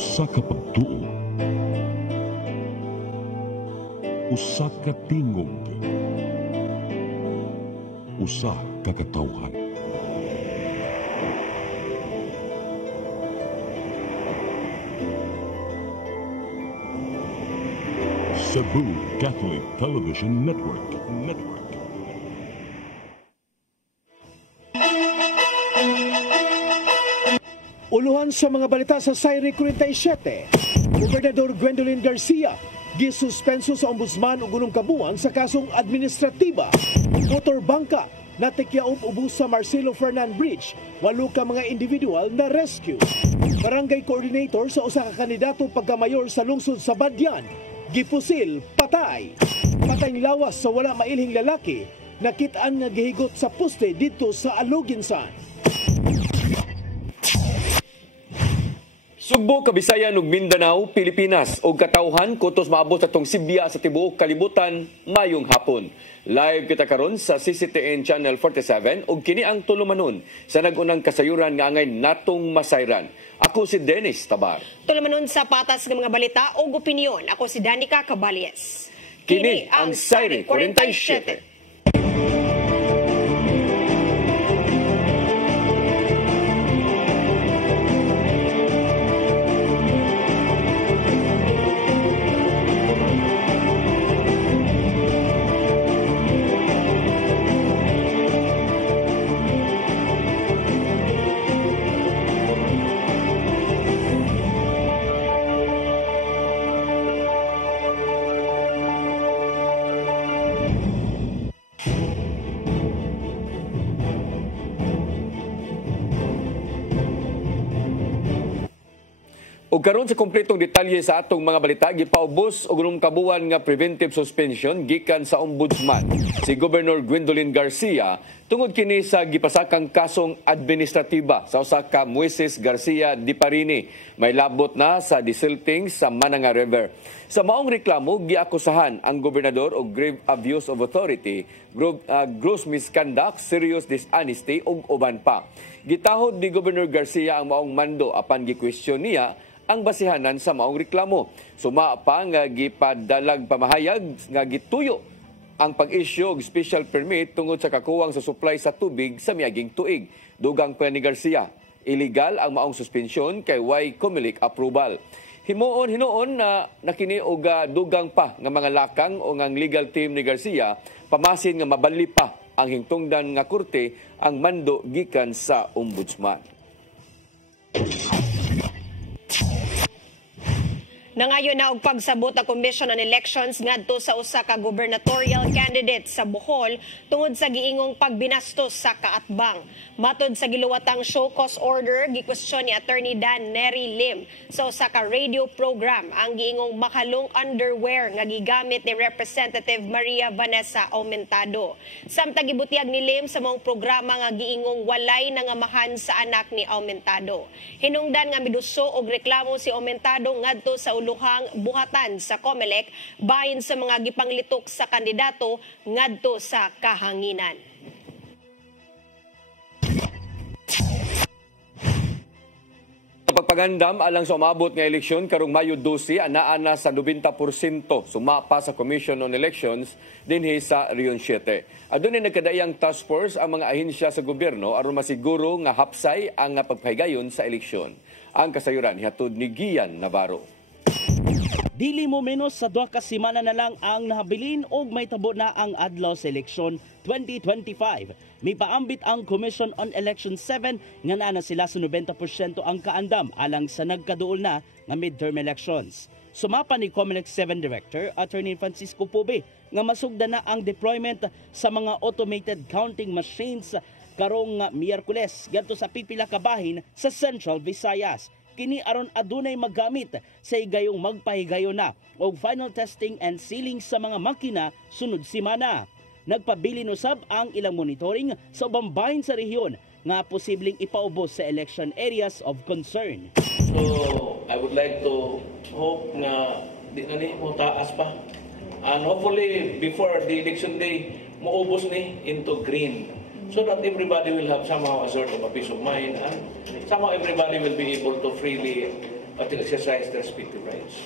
Usa ka pagtuo, usa ka tingog, usa ka katawhan. Cebu Catholic Television Network. Uluhan sa mga balita sa Sayri 47, Gobernador Gwendolyn Garcia gisuspenso sa ombudsman ug unong kabuang sa kasong administratiba. Motor bangka natikyaob ubos sa Marcelo Fernan Bridge, 8 ka mga individual na rescue. Barangay coordinator sa usa ka kandidato pagkamayor sa lungsod sa Badyan gipusil, patay. Patayng lawas sa wala mailhing lalaki, nakitaan nga gihigot sa poste dito sa Aluginsan. Sugbo, Kabisayan ug Mindanao, Pilipinas og katawhan kutos maabot atong Sibya sa tibuok kalibutan mayong hapon. Live kita karon sa CCTN Channel 47 ug kini ang tulumanon sa nagunang kasayuran nga angay natong masayran. Ako si Dennis Tabar. Tulumanon sa patas ng mga balita o opinyon. Ako si Danica Caballes. Kini ang Sayri 47. O karon sa kompletong detalye sa atong mga balita, gipaubos og unong kabuan nga preventive suspension gikan sa ombudsman si Governor Gwendolyn Garcia tungod kini sa gipasakang kasong administratiba sa usa ka Moises Garcia Diparini. May labot na sa desilting sa Mananga River. Sa maong reklamo, giakusahan ang gobernador og grave abuse of authority, gross misconduct, serious dishonesty ug uban pa. Gitahod ni Governor Garcia ang maong mando apan gi-question niya ang basihanan sa maong reklamo. Suma pa nga gipadalag pamahayag nga gituyo ang pag-issue og special permit tungod sa kakuwang sa supply sa tubig sa miaging tuig. Dugang pa ni Garcia, illegal ang maong suspensyon kay way COMELEC approval. Hinuon na nakini og dugang pa nga mga lakang o ang legal team ni Garcia pamasin nga mabali pa ang hingtungdan nga korte ang mando gikan sa ombudsman. Nangayon na og pagsabot ang Commission on Elections ngadto sa usa ka gubernatorial candidate sa Bohol tungod sa giingong pagbinastos sa kaatbang. Matod sa giluwatang show cause order, gikwestiyon ni Attorney Dan Nery Lim sa usa ka radio program ang giingong makalong underwear nga gigamit ni Representative Maria Vanessa Aumentado. Samtang gibutiag ni Lim sa mong programa nga giingong walay nangamahan sa anak ni Aumentado. Hinungdan nga miduso og reklamo si Aumentado ngadto sa uluhang buhatan sa COMELEC bahin sa mga gipanglitok sa kandidato ngadto sa kahanginan. Pagpagandam alang sa umabot nga eleksyon karong Mayo 12 anaa na sa 90% sumapa sa Commission on Elections dinhi sa Rion 7. Adunay nagkadaiyang task force ang mga ahensya sa gobyerno aron masiguro nga hapsay ang pagpahigayon sa eleksyon. Ang kasayuran hihatod ni Gian Navarro. Dili mo menos sa 2 ka semana na lang ang nahabilin og may tabo na ang adlaw sa eleksyon 2025. May paambit ang Commission on Election 7 nga naa na sila sa 90% ang kaandam alang sa nagkaduol na nga midterm elections. Sumapa ni COMELEC 7 Director Attorney Francisco Pube nga masugda na ang deployment sa mga automated counting machines karong Miyerkules ngadto sa pipila ka bahin sa Central Visayas. Kini aron adunay maggamit sa higayong magpahigayon na og final testing and sealing sa mga makina sunod semana. Nagpabilin usab ang ilang monitoring sa ubang bahin sa rehiyon nga posibleng ipaubos sa election areas of concern. So, I would like to hope na di na ni mo taas pa. And hopefully, before the election day, maubos ni into green. So that everybody will have somehow a sort of a peace of mind and somehow everybody will be able to freely to exercise their respective rights.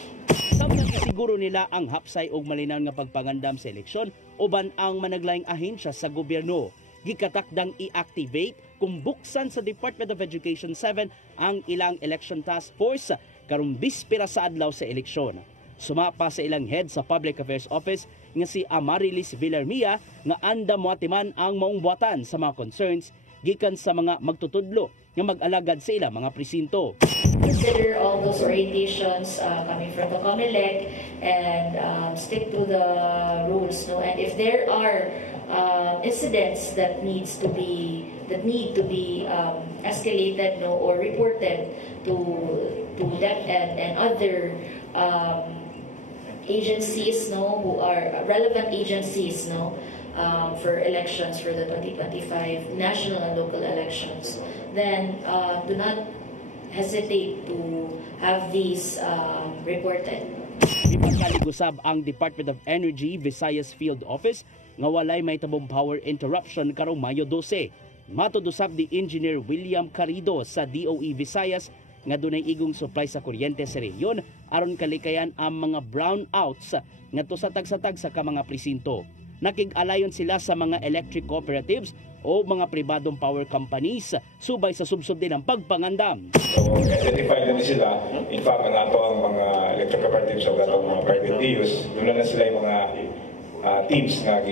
Samtang isiguro nila ang hapsay og malinaw nga pagpangandam sa eleksyon uban ang managlaing ahensya sa gobyerno. Gikatakdang i-activate kung buksan sa Department of Education 7 ang ilang election task force karong bispera sa adlaw sa eleksyon. Sumapa sa ilang head sa Public Affairs Office nga si Amarilis Villarmia nga anda moatiman ang maong buhatan sa mga concerns gikan sa mga magtutudlo nga mag-alagad sa ilang mga presinto. Consider all those orientations coming from the COMELEC and stick to the rules. No? And if there are incidents that need to be escalated, no, or reported to DepEd and other agencies, no, who are relevant agencies, no, for elections for the 2025 national and local elections, then do not hesitate to have these reported. Ipakaligusab ang Department of Energy Visayas Field Office nga walay may tabong power interruption karong Mayo 12. Matudusab di Engineer William Carido sa DOE Visayas nga dunay igong supply sa kuryente sa rehiyon aron kalikayan ang mga brownouts ngadto sa tag-satag sa mga presinto. Nakig-alayon sila sa mga electric cooperatives o mga pribadong power companies subay sa subsub din ang pagpangandam. So, identify na sila. In fact, ang ato ang mga electric cooperatives o ato ang mga private DUs, doon na sila yung mga teams na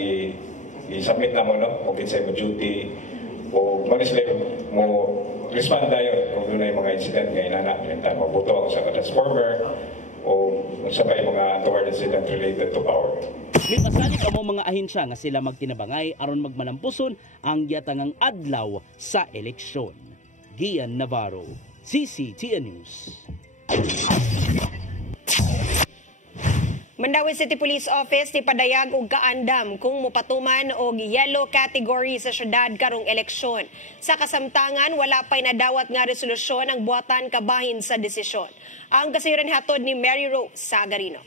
i-submit na mo, no? Kung kinsay mo duty o mga sila mo respond na yun kung doon na yung mga incident nga inana. Yung tayo mabuto sa transformer o sabay mga toward incident related to power. May pasalit ang mga ahensya nga sila magtinabangay aron magmanampuson ang yatangang adlaw sa eleksyon. Gian Navarro, CCTN News. Mandawi City Police Office ni padayag og kaandam kung mupatuman og yellow category sa syudad karong eleksyon. Sa kasamtangan, wala pay nadawat nga resolusyon ang buhatan kabahin sa desisyon. Ang kasayuran hatod ni Mary Rose Sagarino.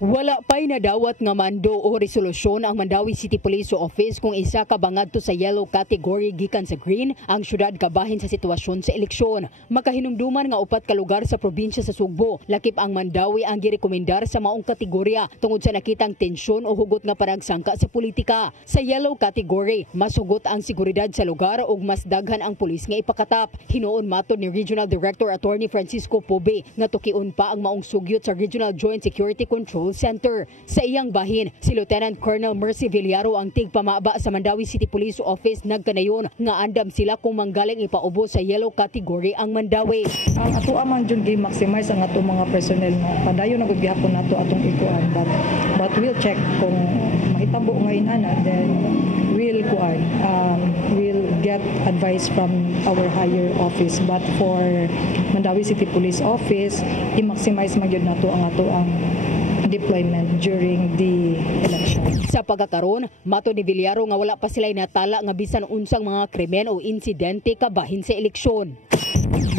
Wala pa'y nadawat nga mando o resolusyon ang Mandawi City Police Office kung isa ka bangadto sa yellow category gikan sa green ang syudad kabahin sa sitwasyon sa eleksyon. Makahinumduman nga upat ka lugar sa probinsya sa Sugbo, lakip ang Mandawi ang girekomendar sa maong kategorya tungod sa nakitang tensyon o hugot nga paragsangka sa politika. Sa yellow category, mas hugot ang seguridad sa lugar ug mas daghan ang pulis nga ipakatap. Hinuon matod ni Regional Director Attorney Francisco Pobe nga tukiun pa ang maong sugyot sa Regional Joint Security Control Center. Sa iyang bahin, si Lieutenant Colonel Mercy Villaro ang tigpamaba sa Mandawi City Police Office nagkanayon nga andam sila kung manggaling ipaubo sa yellow category ang Mandawi. Ang ato amang jud gi-maximize ang ato mga personnel no. Padayon na gud gihapon nato atong ikuan but we'll check kung mahitabo ngayon ana then we'll get advice from our higher office, but for Mandawi City Police Office i-maximize man jud nato ang deployment during the election. Sa pagkakaroon, mato ni Villaro nga wala pa sila natala nga bisan unsang mga krimen o insidente kabahin sa eleksyon.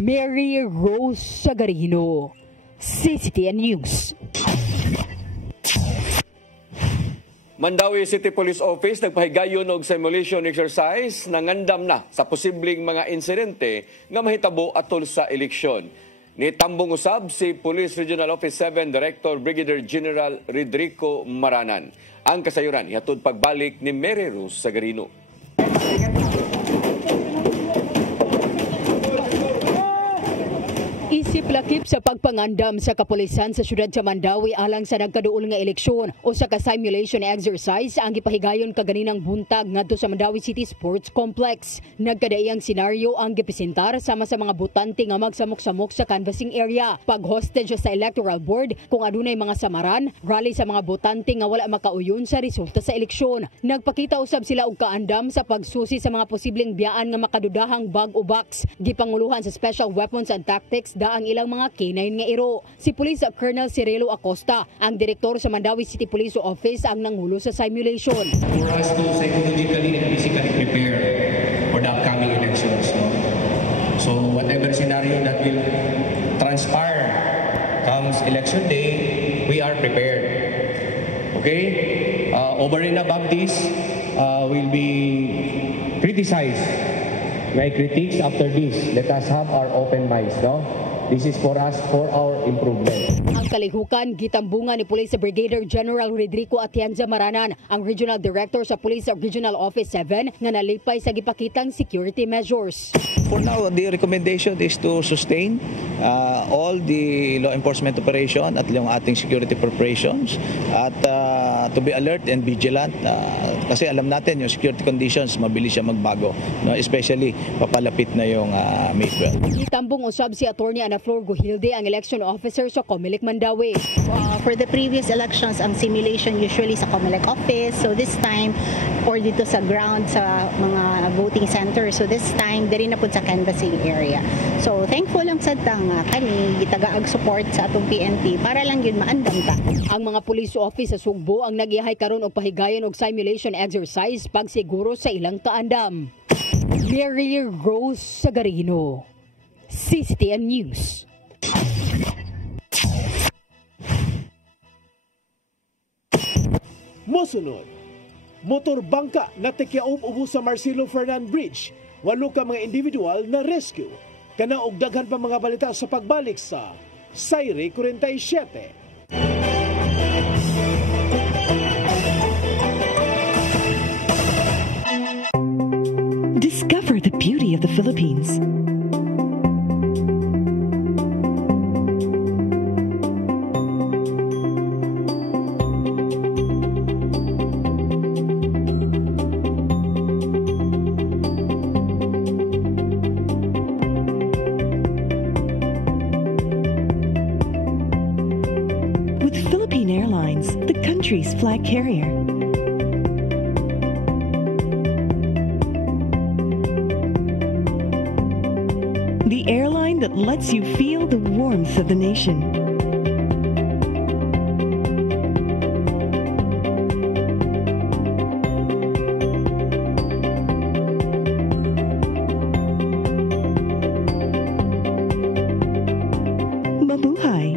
Mary Rose Sagarino, CCTN News. Mandawi City Police Office nagpahigayon og simulation exercise nangandam na sa posibleng mga insidente nga mahitabo atol sa eleksyon. Nitambong usab si Police Regional Office 7 Director Brigadier General Rodrigo Maranan. Ang kasayuran ihatod pagbalik ni Mary Rose Sagarino. Isip lakip sa pagpangandam sa kapulisan sa syudad sa Mandawi alang sa nagkaduol nga eleksyon o sa ka-simulation exercise ang gipahigayon kaganinang buntag ngadto sa Mandawi City Sports Complex. Nagkadaiyang senaryo ang gipresentar sama sa mga botante nga magsamok-samok sa canvassing area, pag-hostage sa electoral board kung adunay mga samaran, rally sa mga botante nga wala makauyon sa resulta sa eleksyon. Nagpakita usab sila og kaandam sa pagsusi sa mga posibleng biyaan nga makadudahang bag o box. Gipanguluhan sa Special Weapons and Tactics ang ilang mga K9 nga iro. Si Police Colonel Cirilo Acosta, ang direktor sa Mandawi City Police Office, ang nanghulo sa simulation. For us to psychologically and physically prepare for the upcoming elections. No? So whatever scenario that will transpire comes election day, we are prepared. Okay? Over and above this, will be criticized may critiques after this, let us have our open minds, no? This is for us, for our improvement. Ang kalihukan, gitambungan ni Police Brigadier General Rodrigo Atienza Maranan, ang Regional Director sa Police Regional Office 7, nga nalipay sa gipakitang security measures. For now, the recommendation is to sustain all the law enforcement operation at yung ating security preparations at to be alert and vigilant kasi alam natin yung security conditions, mabilis siya magbago, no? Especially papalapit na yung May 12. Gitambong usab si Attorney Ana Flor Guhilde, ang election officer sa Comelec Mandawi. For the previous elections, ang simulation usually sa Comelec office. So this time, or dito sa ground sa mga voting center. So this time, diri na po sa canvassing area. So thankful lang sa nga kani gitagaag support sa atong PNP para lang yun maandam ta. Ang mga police office sa Sugbo ang nagihay karon og pahigayon og simulation exercise pagsiguro sa ilang kaandam. Mary Rose Sagarino, CCTN News. Mosunod, motor bangka na tikyaob ubo sa Marcelo Fernan Bridge. 8 ka mga individual na rescue. Kana og daghan pa mga balita sa pagbalik sa Sayre 47. Discover the beauty of the Philippines. With Philippine Airlines, the country's flag carrier. The airline that lets you feel the warmth of the nation. Mabuhay!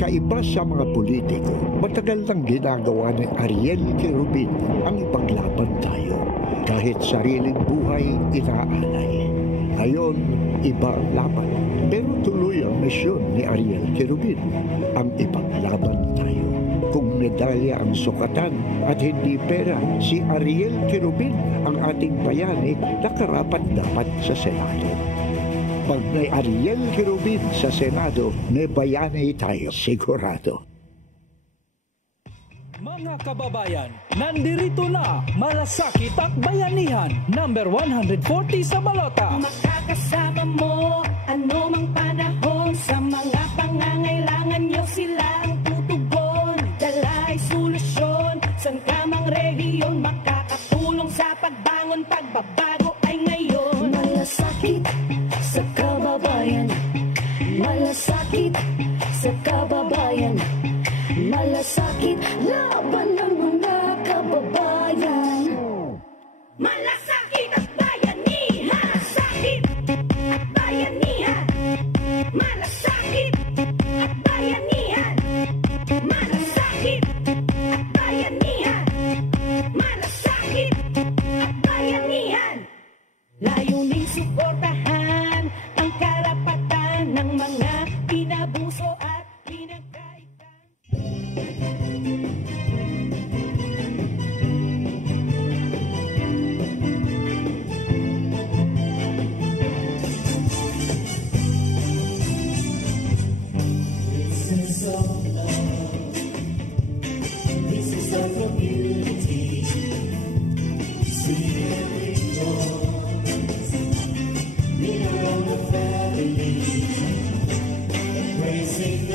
Kaiba sa mga politiko, matagal nang ginagawa ni Ariel Querubin ang ipaglaban tayo. Kahit sariling buhay inaalay. Ngayon, iba ang laban. Pero tuloy ang misyon ni Ariel Querubin, ang ipaglaban tayo. Kung medalya ang sukatan at hindi pera, si Ariel Querubin ang ating bayani na karapat-dapat sa Senado. Pag may Ariel Querubin sa Senado, may bayani tayo sigurado. Mga kababayan, nandirito na Malasakit at Bayanihan, number 140 sa balota. Makakasama mo, ano mang panahon, sa mga pangangailangan nyo sila ang tutugon. Dala ay solusyon, san ka mang rehiyon, makakatulong sa pagbangon, pagbabago ay ngayon. Malasakit sa kababayan, malasakit sa kababayan, malasakit laban ng mga kababayan. Malasakit at bayanihan, sakit at bayanihan, malasakit at bayanihan, malasakit at bayanihan, malasakit at bayanihan. Layuning suportahan ang karapatan ng mga inabuso at pinagkaitan. This is our love, this is our community, see every dawn, meet our own family, embracing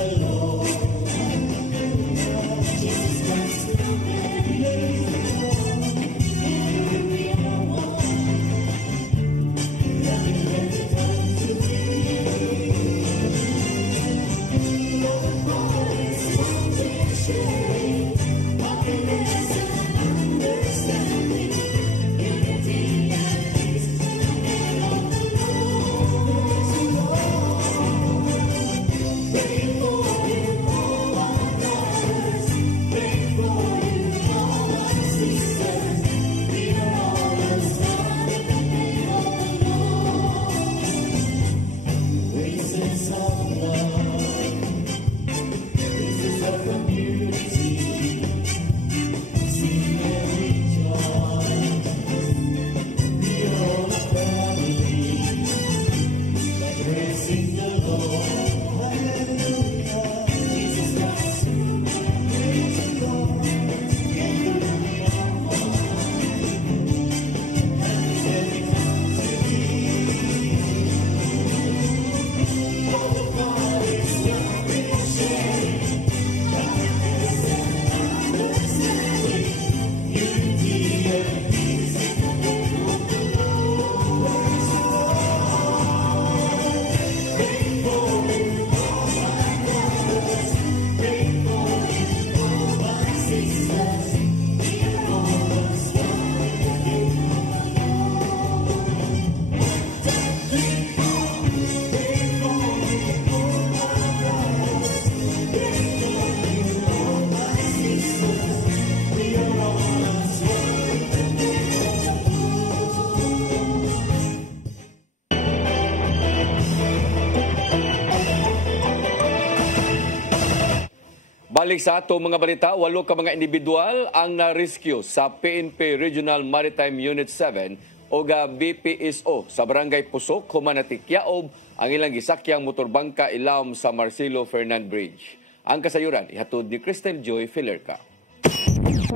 Balik sa ato mga balita, 8 ka mga individual ang na-rescue sa PNP Regional Maritime Unit 7 o BPSO sa Barangay Pusok, Humanati-Kiaob ang ilang gisakyang motorbangka ilawom sa Marcelo Fernan Bridge. Ang kasayuran ihatod ni Cristel Joy Filerca.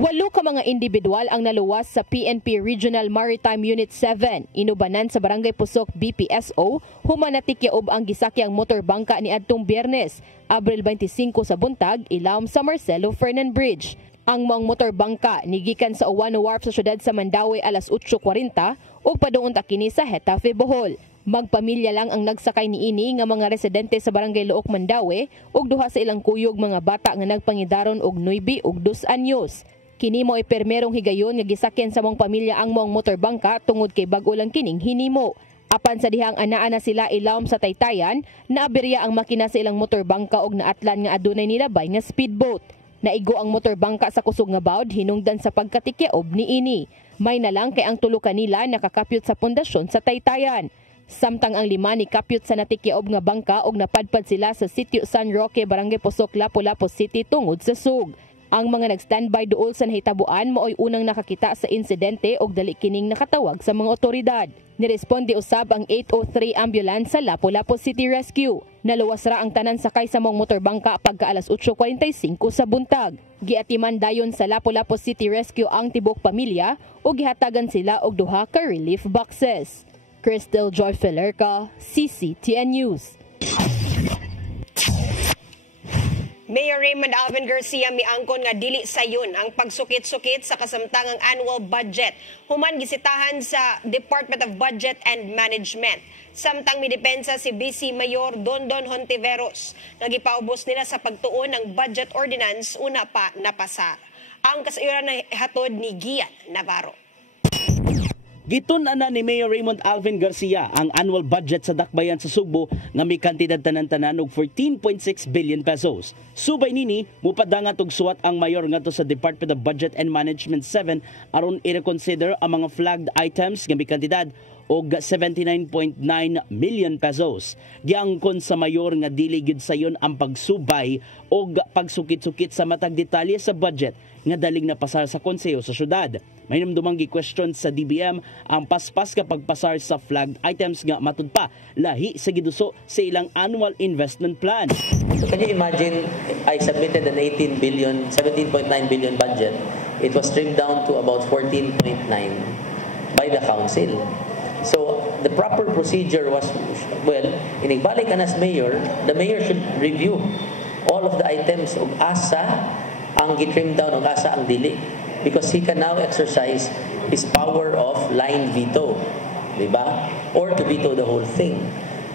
8 ka mga individual ang naluwas sa PNP Regional Maritime Unit 7. Inubanan sa Barangay Pusok BPSO, Humanati-Kiaob ang gisakyang motorbangka ni adtong Biyernes, Abril 25 sa buntag, ilawom sa Marcelo Fernan Bridge. Ang mga motorbangka nigikan sa Owano Wharf sa syudad sa Mandaue alas 8:40 ug padung ta kini sa Hetafe, Bohol. Magpamilya lang ang nagsakay niini nga mga residente sa Barangay Look, Mandaue ug duha sa ilang kuyog mga bata nga nagpangidaron og 9 ug 2 anyos. Kini mo ay permerong higayon nga gisakyan sa mong pamilya ang mong motorbangka tungod kay bag-o lang kining hinimo. Apan sa dihang anaa na sila ilawom sa Taytayan, naaberya ang makina sa ilang motorbangka og naatlan nga adunay nilabay nga speedboat. Naigo ang motorbangka sa kusog nga bawd hinungdan sa pagkatikyaob niini. May na lang kay ang tulo kanila nakakapyot sa pundasyon sa Taytayan. Samtang ang 5 ni kapyot sa natikyaob nga bangka og napadpad sila sa Sitio San Roque, Barangay Pusok, Lapu-Lapu City tungod sa sug. Ang mga nag-standby duol sa nahitabuan mao'y unang nakakita sa insidente og dali kining nakatawag sa mga otoridad. Niresponde usab ang 803 ambulance sa Lapu-Lapu City Rescue. Naluwas ra ang tanan sakay sa mong motorbangka pagka alas 8:45 sa buntag. Giatiman dayon sa Lapu-Lapu City Rescue ang tibok pamilya ug gihatagan sila og duha ka relief boxes. Cristel Joy Filerca, CCTN News. Mayor Raymond Alvin Garcia miangkon nga dili sayon ang pagsukit-sukit sa kasamtangang annual budget. Human gisitahan sa Department of Budget and Management. Samtang midepensa si Vice Mayor Dondon Hontiveros nga gipaubos nila sa pagtuon ng budget ordinance una pa napasa. Ang kasayuran na hatod ni Gian Navarro. Gitun-ana ni Mayor Raymond Alvin Garcia ang annual budget sa Dakbayan sa Sugbo nga may kantidad tanan-tanan og 14.6 billion pesos. Subay nini, mupadangat og suwat ang mayor ngadto sa Department of Budget and Management 7 aron i-reconsider ang mga flagged items nga may kantidad og 79.9 million pesos. Giangkon sa mayor nga dili gid sayon ang pagsubay og pagsukit-sukit sa matag detalye sa budget nga daling napasar sa konseho sa syudad. May namdumang gi-question sa DBM ang paspas ka pagpasar sa flagged items nga matud pa lahi sa giduso sa ilang annual investment plan. So can you imagine, I submitted an 17.9 billion budget. It was trimmed down to about 14.9 by the council. So the proper procedure was, well, inigbalik ka na sa mayor, the mayor should review all of the items of asa ang gitrim down o asa ang dili, because he can now exercise his power of line veto, di ba? Or to veto the whole thing.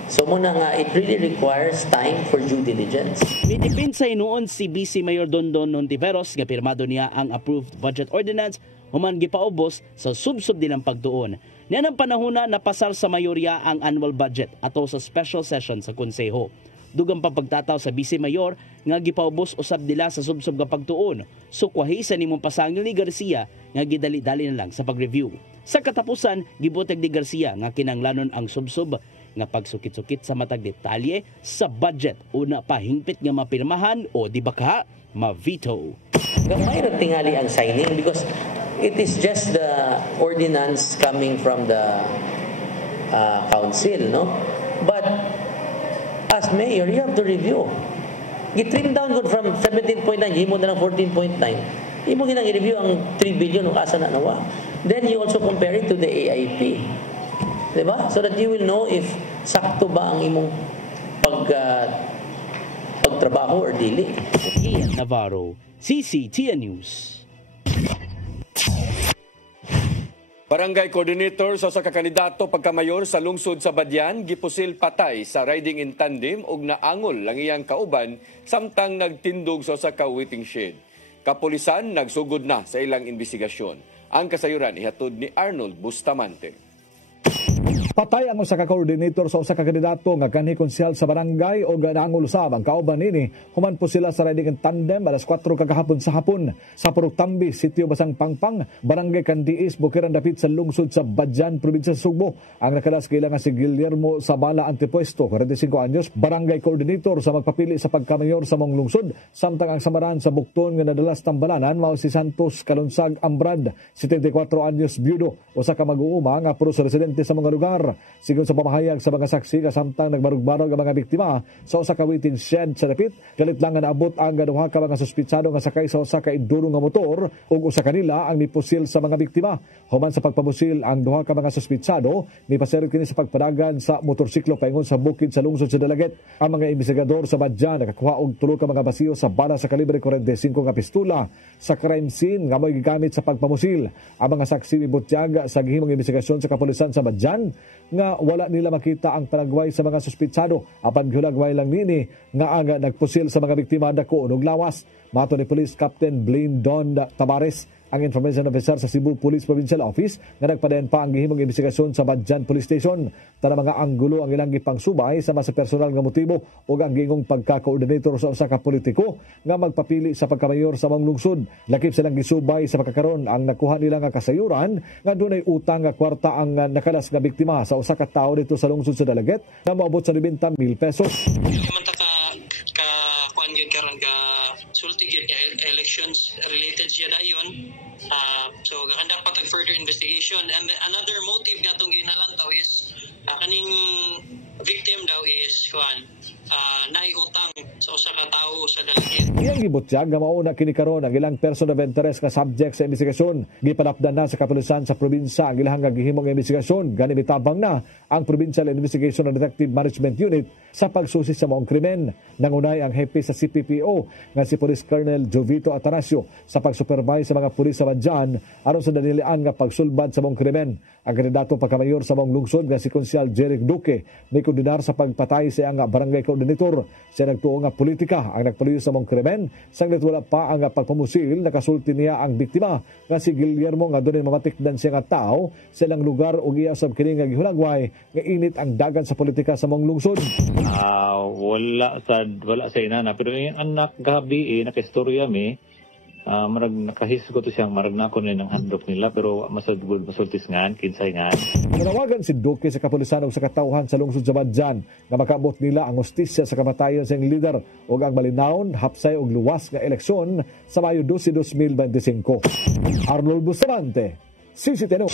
So muna nga, it really requires time for due diligence. Midepensa noon si Vice Mayor Dondon Hontiveros nga pirmado niya ang approved budget ordinance human gipaubos sa subsub din ang pagtuon. Niyan ang panahona napasar sa mayorya ang annual budget ato sa special session sa konseho. Dugang pa pagtataw sa Vice Mayor nga gipaubos usab nila sa subsub nga pagtuon. Sukwahi sa nimong pasangil ni Garcia nga gidali-dali na lang sa pag-review. Sa katapusan, gibuteg ni Garcia nga kinanglanon ang subsub nga pagsukit-sukit sa matag detalye sa budget una pa hingpit nga mapirmahan o di baka ma-veto. Gamay ra tingali ang signing because it is just the ordinance coming from the council, no? But as mayor, you have to review. Gitrim down good from 17.9, himo na lang 14.9. Himo ginang i-review ang 3 billion kung asa na nawa. Then you also compare it to the AIP. Diba? So that you will know if sakto ba ang imong pagtrabaho or dili. Ian Navarro, CCTN News. Barangay Coordinator sa ka kandidato pagkamayor sa lungsod sa Badian gipusil patay sa riding in tandem ug naangol lang iyang kauban samtang nagtindog sa ka waiting shed. Kapulisan nagsugod na sa ilang investigasyon. Ang kasayuran ihatod ni Arnold Bustamante. Patay ang usa ka coordinator sa usa ka kandidato nga kanhi konsyal sa barangay o naangol usab ang kauban nini. Human po sila sa riding in tandem alas 4 kagahapon sa hapon sa Puruktambi, Sitio Basang Pangpang, Barangay Candiis, Bukiran dapit sa lungsod sa Badian, Probinsya sa Sugbo. Ang nakalas kailangan si Guillermo Sabala Antepuesto, 45 anyos, barangay coordinator sa magpapili sa pagkamayor sa mong lungsod. Samtang ang samaran sa Bukton nga nadalas tambalanan mao si Santos Kalunsag Ambrad, 74 anyos, byudo, usa ka mag-uuma nga puro sa residente sa mga lugar. Sigon sa pamahayag sa mga saksi kasamtang nagbarug-barog ang mga biktima sa usa ka waiting shed sa dapit, galit lang nga naabot ang duha ka mga suspitsado nga sakay sa usa ka enduro nga motor ug usa kanila ang nipusil sa mga biktima. Human sa pagpamusil ang duha ka mga suspitsado, nipaserot kini sa pagpadagan sa motorsiklo paingon sa bukid sa lungsod sa Dalaget. Ang mga investigador sa Badian nakakuha og 3 ka mga basiyo sa bala sa kalibre 45 nga pistola sa crime scene nga mo'y gigamit sa pagpamusil. Ang mga saksi mibutyag sa gihimong investigasyon sa kapulisan sa Badian nga wala nila makita ang panagway sa mga suspitsado apan gihulagway lang nini nga ang nagpusil sa mga biktima dako og lawas. Mato ni Police Captain Blaine Don Tabares, ang information officer sa Cebu Police Provincial Office, nga nagpadayon pa ang gihimong investigasyon sa Badian Police Station. Tana mga anggulo ang ilang gipangsubay sama sa personal nga motibo ug ang gingong pagka-coordinator sa usa ka politiko nga magpapili sa pagkamayor sa mong lungsod. Lakip silang gisubay sa pagkakaron ang nakuha nila nga kasayuran nga dunay utang nga kwarta ang nakalas nga biktima sa usa ka tawo dito sa lungsod sa Dalaget na moabot sa 90,000 pesos. Kuan gyud karon ka sulti gyud elections related siya dayon. So gahanda pa tag further investigation, and another motive nga tong ginalantaw is kaning victim daw is kuan naiutang sa usa ka tawo sa Dalaget. Iyang gibutyag nga mao na kini karon ang ilang person of interest nga subject sa investigasyon. Gipadapdan na sa kapulisan sa probinsya ang ilahang gihimong investigasyon. Gani mitabang na ang Provincial Investigation and Detective Management Unit sa pagsusi sa maong krimen. Nangunay ang hepe sa CPPO nga si Police Colonel Jovito Atanasio sa pagsupervise sa mga pulis sa Badian aron sa danilian nga pagsulbad sa maong krimen. Ang kandidato pagkamayor sa maong lungsod nga si Konsyal Jeric Duque may kondinar sa pagpatay sa iyang barangay coordinator. Siya nagtuo nga politika ang nagpaluyo sa maong krimen. Sanglit wala pa ang pagpamusil, nakasulti niya ang biktima nga si Guillermo nga doon mamatikdan siya nga tao sa ilang lugar ug iya sab kini nga gihulagway nga init ang dagan sa politika sa maong lungsod. Wala sa inana pero yung anak gabi nakistorya mi marag nakahisgo to siyang marag na ako ng handok nila pero masultis ngan kinsay ngan. Nanawagan si Duque sa kapulisan ug sa katawhan sa lungsod sa Badian nga makabot nila ang hustisya sa kamatayon sa iyang leader ug ang malinawon, hapsay ug luwas nga eleksyon sa Mayo 12, 2025. Arnold Bustamante, CCTN.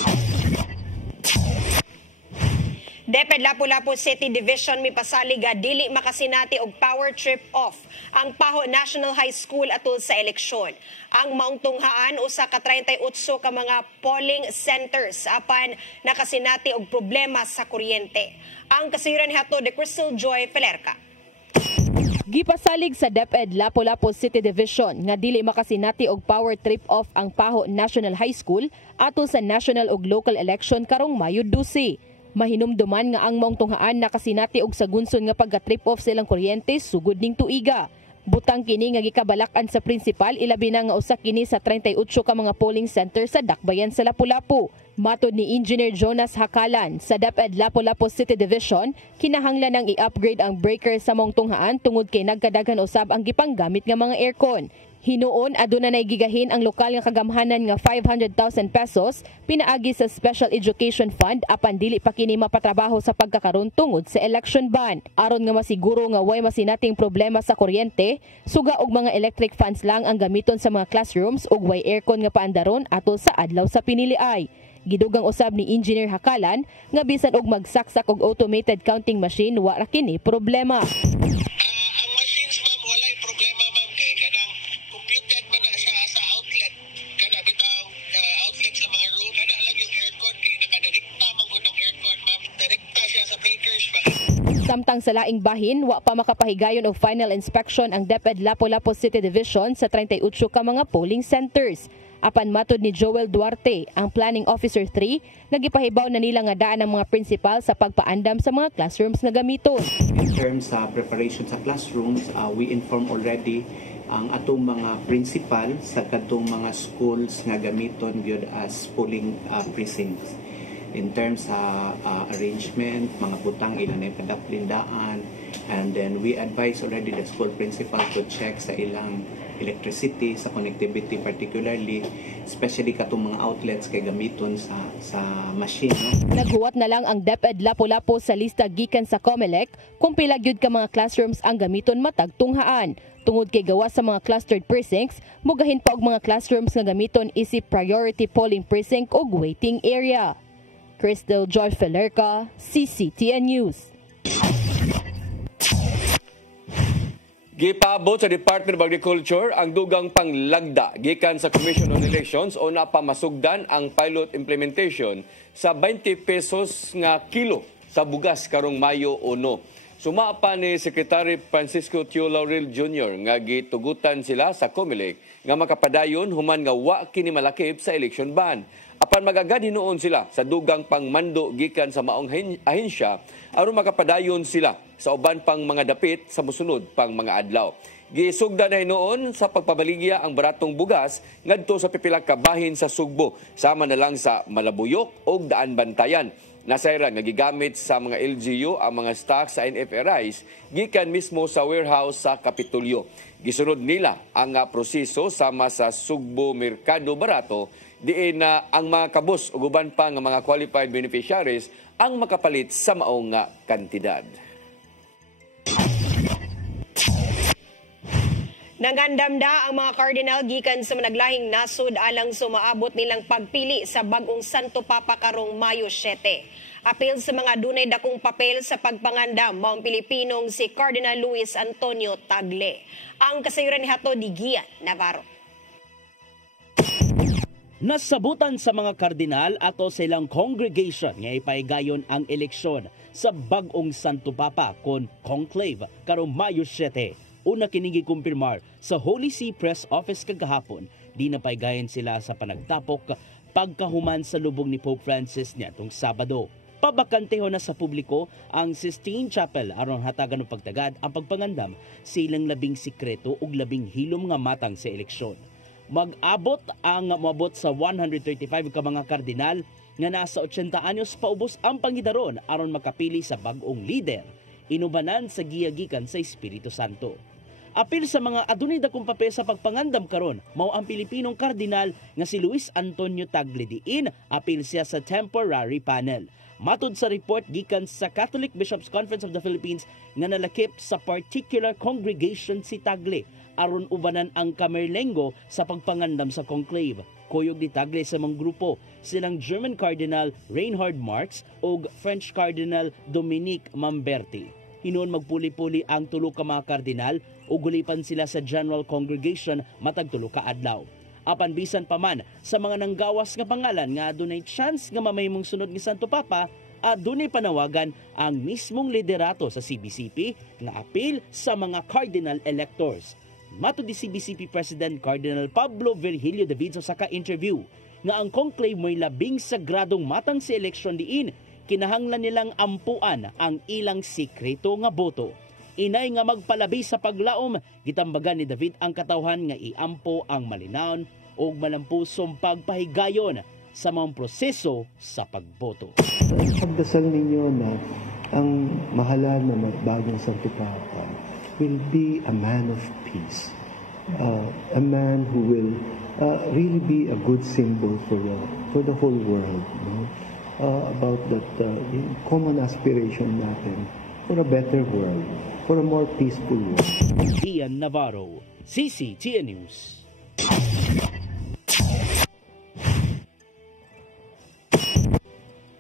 Deped Lapu-Lapu City Division mipasalig dili makasinati og power trip off ang Paho National High School atol sa eleksyon. Ang maong tunghaan usa ka 38 ka mga polling centers apan nakasinati og problema sa kuryente. Ang kasayuran hatod de Crystal Joy Pelerca. Gipasalig sa DepEd Lapu-Lapu City Division nga dili makasinati og power trip off ang Paho National High School atol sa national ug local election karong Mayo 12. Mahinumduman nga ang maong tunghaan nakasinati og sagunson nga pagka-trip off sa ilang kuryente sugod ning tuiga. Butang kini nga gikabalakan sa principal ilabi na nga usa kini sa 38 ka mga polling center sa Dakbayan sa Lapu-Lapu. Matod ni Engineer Jonas Hakalan sa DepEd Lapu-Lapu City Division, kinahanglan nang i-upgrade ang breaker sa maong tunghaan tungod kay nagkadaghan usab ang gipanggamit nga mga aircon. Hinuon aduna nay gigahin ang lokal nga kagamhanan nga 500,000 pesos pinaagi sa Special Education Fund apan dili pa kini mapatrabaho sa pagkakaron tungod sa election ban. Aron nga masiguro nga way masinating problema sa kuryente, suga og mga electric fans lang ang gamiton sa mga classrooms ug way aircon nga paandaron atol sa adlaw sa piniliay. Gidugang usab ni Engineer Hakalan nga bisan og magsaksak og automated counting machine wa ra kini problema. Samtang sa laing bahin, wa pa makapahigayon og final inspection ang DepEd Lapu-Lapu City Division sa 38 ka mga polling centers. Apan matod ni Joel Duarte, ang Planning Officer 3, nagipahibaw na nila nga daan ang mga principal sa pagpaandam sa mga classrooms nga gamiton. In terms sa preparation sa classrooms, we inform already ang atong mga principal sa kadtong mga schools nga gamiton gyud as polling precincts. In terms sa arrangement, mga butang ilan ay padaplindaan, and then we advise already the school principal to check sa ilang electricity, sa connectivity particularly, especially katong mga outlets kay gamiton sa machine. No? Naghuwat na lang ang DepEd Lapu-Lapu sa lista gikan sa COMELEC kung pila gyud ka mga classrooms ang gamiton matag tunghaan. Tungod kay gawas sa mga clustered precincts, mugahin pa og mga classrooms nga gamiton isip priority polling precinct og waiting area. Crystal Joy Felerca, CCTN News. Gipaabot sa Department of Agriculture ang dugang panglagda gikan sa Commission on Elections o napamasugdan ang pilot implementation sa 20 pesos nga kilo sa bugas karong Mayo 1. Suma pa ni Secretary Francisco Tio Laurel Jr. nga gitugutan sila sa COMELEC nga makapadayon human nga wa kini malakip sa election ban. Apan magagad hinuon sila sa dugang pangmando gikan sa maong ahensya aron makapadayon sila sa uban pang mga dapit sa mosunod pang mga adlaw. Giisugda na hinuon sa pagpabaligya ang baratong bugas ngadto sa pipila ka bahin sa Sugbo, sama na lang sa Malabuyok ug Daan Bantayan. Nasayran nga gigamit sa mga LGU ang mga stock sa NFRIs gikan mismo sa warehouse sa Kapitolyo. Gisunod nila ang proseso sama sa Sugbo Merkado Barato diin na ang mga kabus ug uban pa nga mga qualified beneficiaries ang makapalit sa maong nga kantidad. Nagandamda ang mga cardinal gikan sa managlahing nasud alang sumaabot nilang pagpili sa bag-ong Santo Papa karong Mayo 7. Apil sa mga dunay dakong papel sa pagpangandam maong Pilipinong si Cardinal Luis Antonio Tagle. Ang kasayuran ni Hato di Gian Navarro. Nasabutan sa mga kardinal ato sa ilang congregation nga ipaigayon ang eleksyon sa bag-ong Santo Papa kon conclave karong Mayo 7. Una kining gikumpirmar sa Holy See Press Office kagahapon, di na paigayon sila sa panagtapok pagkahuman sa lubong ni Pope Francis niadtong Sabado. Pabakanteho na sa publiko ang Sistine Chapel aron hatagan og pagtagad ang pagpangandam sa ilang labing sikreto ug labing hilom nga matang sa eleksyon. Mag-abot ang moabot sa 135 ka mga kardinal nga nasa 80 anyos paubos ang pangidaron aron makapili sa bag-ong lider, inubanan sa giyagikan sa Espiritu Santo. Apil sa mga adunay dakong papel sa pagpangandam karon, mao ang Pilipinong kardinal nga si Luis Antonio Tagle diin, apil siya sa temporary panel. Matod sa report gikan sa Catholic Bishops Conference of the Philippines nga nalakip sa particular congregation si Tagle aron ubanan ang Camerlengo sa pagpangandam sa conclave. Kuyog ni Tagle sa mga grupo silang German Cardinal Reinhard Marx ug French Cardinal Dominique Mamberti. Hinuon magpuli-puli ang tulo ka mga kardinal ug gulipan sila sa General Congregation matag tulo ka adlaw. Apan bisan pa man sa mga nanggawas nga pangalan nga adunay chance nga mamahimong sunod ni Santo Papa, adunay panawagan ang mismong liderato sa CBCP nga apil sa mga cardinal electors. Matod ni CBCP President Cardinal Pablo Virgilio David sa ka-interview nga ang conclave mo'y labing sagradong matang sa eleksyon diin, kinahanglan nilang ampuan ang ilang sikreto nga boto. Inay nga magpalabi sa paglaom, gitambagan ni David ang katawhan nga iampo ang malinawon o malampusong pagpahigayon sa mga proseso sa pagboto. Pagdasal ninyo na ang mahalal na bagong Santo Papa will be a man of peace, a man who will really be a good symbol for the whole world, no? About that common aspiration natin for a better world, for a more peaceful world. Ian Navarro, CCTN News.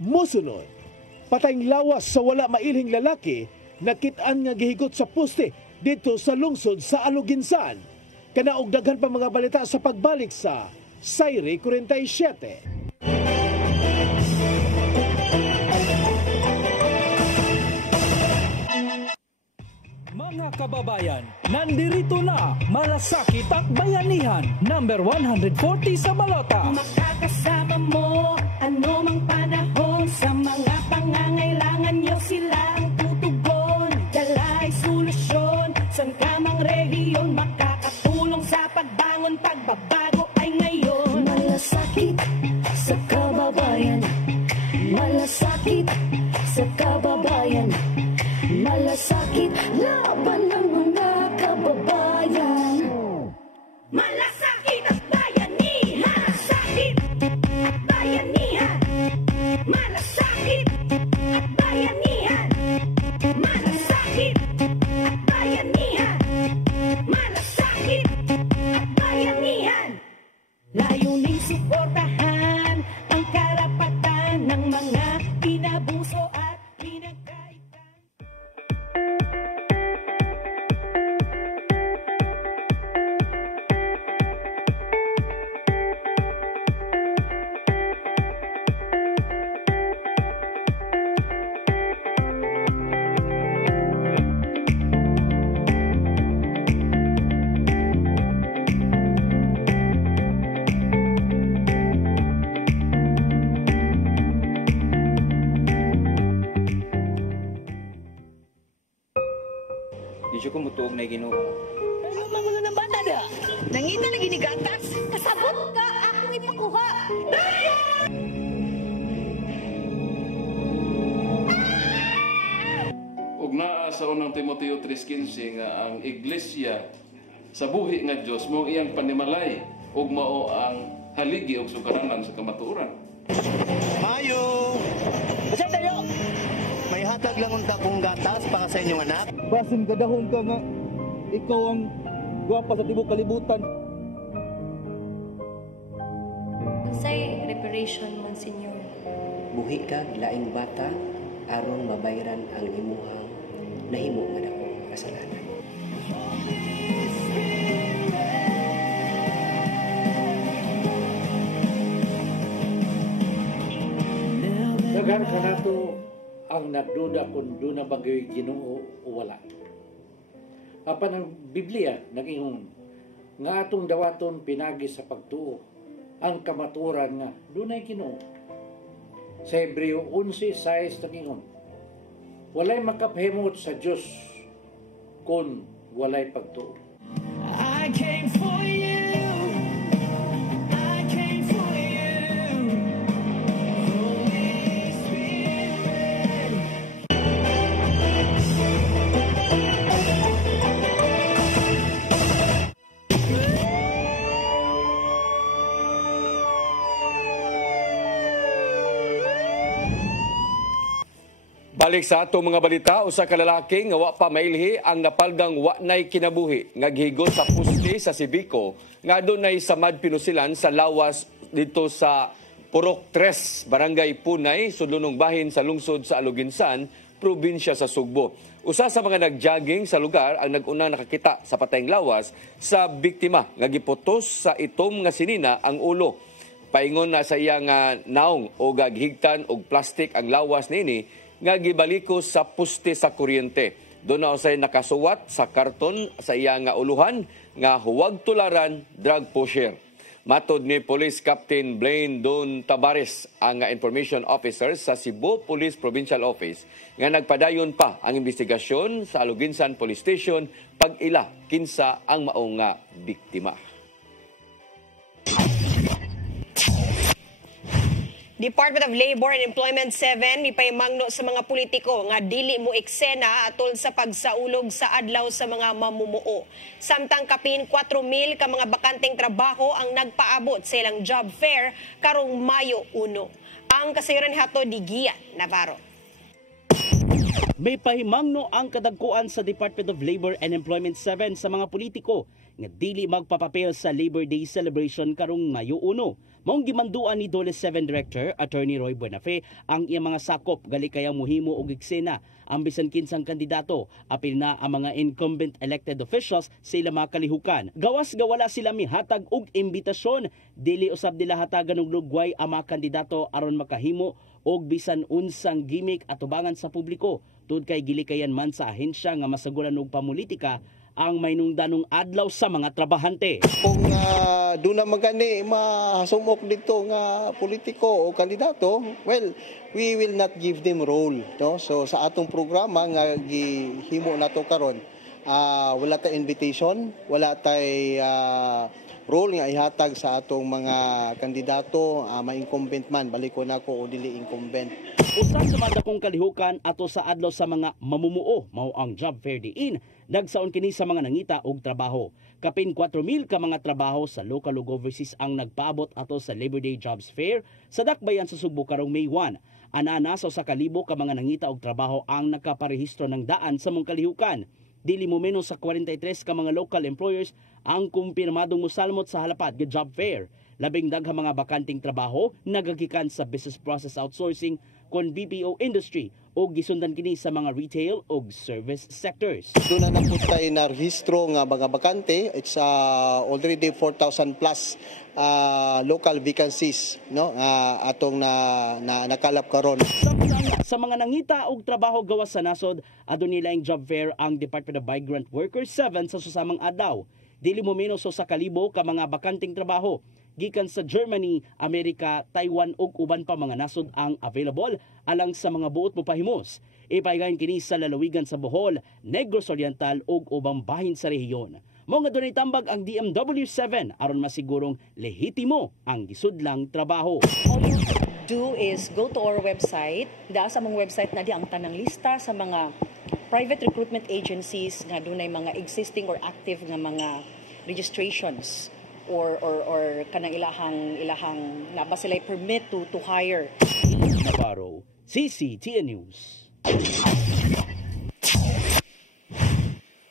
Musunod, patayng lawas sa wala mailhing lalaki nakit-an nga gihigot sa poste dito sa lungsod sa Aluginsan. Kanaog daghan pa mga balita sa pagbalik sa Sayre 47. Mga kababayan, nandirito na Malasakit at Bayanihan, number 140 sa Balota. Makakasama mo ano mang panahon, sa mga pangangailangan nyo sila ang tutugon. Dalay solusyon, saan ka mang rehiyon, makakatulong sa pagbangon, pagbabago ay ngayon. Malasakit sa kababayan, malasakit sa kababayan, malasakit laban ng mga kababayan. Malasakit at bayanihan, sakit at bayanihan, malasakit at bayanihan, malasakit at bayanihan, malasakit at bayanihan. Layuning suportahan ang karapatan ng mga inabuso at pinagkaitan. Di ko mutuog na Ginoo. Ano mga ng bata da? Nangita lagi ni gatas? Kasabot ka akong ipakuha. Ug naa sa unang Timoteo 3:15 nga ang iglesia sa buhi nga Dios mao iyang panimalay ug mao ang haligi ug sukaranan sa kamatuoran. Mayo! Kasi tayo! May hatag lang unta kong gatas para sa inyong anak. Basin kadahong ka nga, ikaw ang gwapa sa tibok kalibutan. Say reparation, Monsignor. Buhi kag laing bata aron mabayran ang imuhang nahimo nga dakong kasalanan. Daghan ka na to ang nagduda kung doon na bagay Ginoo o wala. Apan ang Biblia nag-ingon nga atong dawaton pinagi sa pagtuo ang kamaturan nga doon ay Ginoo. Sa Hebreo 11:6 nag-ingon walay makapahimot sa Dios kung walay pagtuo. I came for you. Balik sa atong mga balita, usa ka lalaki nga wa pa mailhi ang napalgang wa nay kinabuhi nga gihigot sa puste sa Sibico nga adunay samad pinusilan sa lawas dito sa Purok 3, Barangay Punay, sudlunong bahin sa lungsod sa Aluginsan, probinsya sa Sugbo. Usa sa mga nagjogging sa lugar ang nag-una nakakita sa patayng lawas sa biktima nga giputos sa itom nga sinina ang ulo. Paingon na sa iya nga naong o gaghigtan og plastik ang lawas niini nga gibalikos sa puste sa kuryente. Doon na usay nakasuwat sa karton sa iya nga uluhan nga huwag tularan drug pusher. Matod ni Police Captain Blaine Don Tabares, ang Information Officer sa Cebu Police Provincial Office, nga nagpadayon pa ang investigasyon sa Aluginsan Police Station pag-ila kinsa ang maong nga biktima. Department of Labor and Employment 7 ipahimangno sa mga politiko nga dili mo eksena atol sa pagsaulog sa adlaw sa mga mamumuo. Samtang kapin 4,000 ka mga bakanteng trabaho ang nagpaabot sa ilang job fair karong Mayo 1. Ang kasayuran hato di Gian Navarro. May pahimangno ang kadagkuan sa Department of Labor and Employment 7 sa mga politiko nga dili magpapapel sa Labor Day celebration karong Mayo 1. Maong gimanduan ni Dole 7 Director Attorney Roy Buenafe ang iyang mga sakop gali kayang muhimo og eksena ang bisan kinsang kandidato apil na ang mga incumbent elected officials sa ilang mga kalihukan. Gawas ga wala sila mihatag og imbitasyon, dili usab nila hatagan og lugway ang mga kandidato aron makahimo og bisan unsang gimmick at tubangan sa publiko. Tud kay gilikayan man sa ahensya nga masagulan og pamulitika ang mainungdanong adlaw sa mga trabahante. Kung doon na magani mahasumok dito nga politiko o kandidato, well, we will not give them role. No? So sa atong programa nga gihimo nato karon, wala tay invitation, wala tay role nga ihatag sa atong mga kandidato, ma-incumbent man, baliko na ko o dili incumbent. Usa sa mga dakong kalihukan ato sa adlaw sa mga mamumuo mao ang job fair diin dagsaon kini sa mga nangita og trabaho. Kapin 4,000 ka mga trabaho sa local ug overseas ang nagpaabot ato sa Labor Day Jobs Fair sa dakbayan sa Subo karong May 1. Ana sa 1,000 ka mga nangita og trabaho ang nakaparehistro ng daan sa mong kalihukan. Dili mo menos sa 43 ka mga local employers ang kumpirmadong mosalmot sa halapad nga job fair. Labing daghang mga bakanting trabaho nagagikan sa business process outsourcing kon BPO industry o gisundan kini sa mga retail o service sectors. Doon na naputay na rehistro nga mga bakante. It's already 4,000 plus local vacancies, no? Atong nakalap karon. Sa mga nangita og trabaho gawas sa nasod, adun nila ang job fair ang Department of Migrant Workers 7 sa susamang adlaw. Dili mo menos sa 1,000 ka mga bakanting trabaho gikan sa Germany, Amerika, Taiwan ug uban pa mga nasod ang available alang sa mga buot mo pahimos. Ipaygayon kini sa lalawigan sa Bohol, Negros Oriental ug ubang bahin sa rehiyon. Mao nga dunay tambag ang DMW7 aron masigurong lehitimo ang gisudlang trabaho. Do is go to our website. Daa sa mong website na di ang tanang lista sa mga private recruitment agencies nga dunay mga existing or active nga mga registrations or kanang ilahang naba sila permit to hire. Navarro, CCTN News.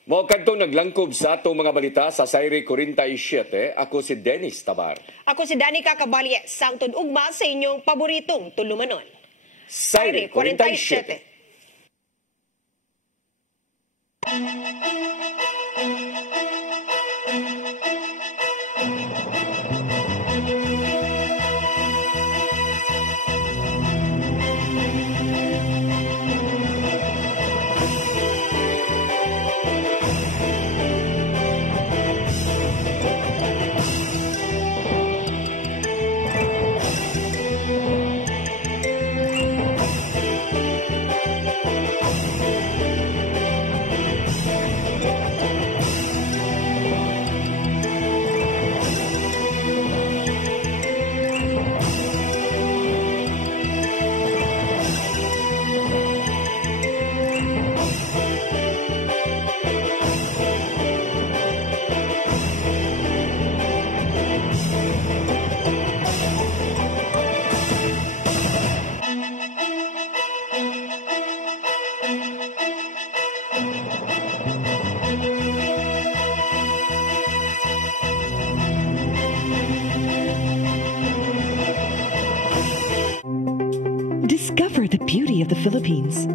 Mao kadtong naglangkob sa atong mga balita sa Sayre 47, ako si Dennis Tabar. Ako si Danny Cacabalye, sangtod ugma sa inyong paboritong tulumanon. Sayre 47. Discover the beauty of the Philippines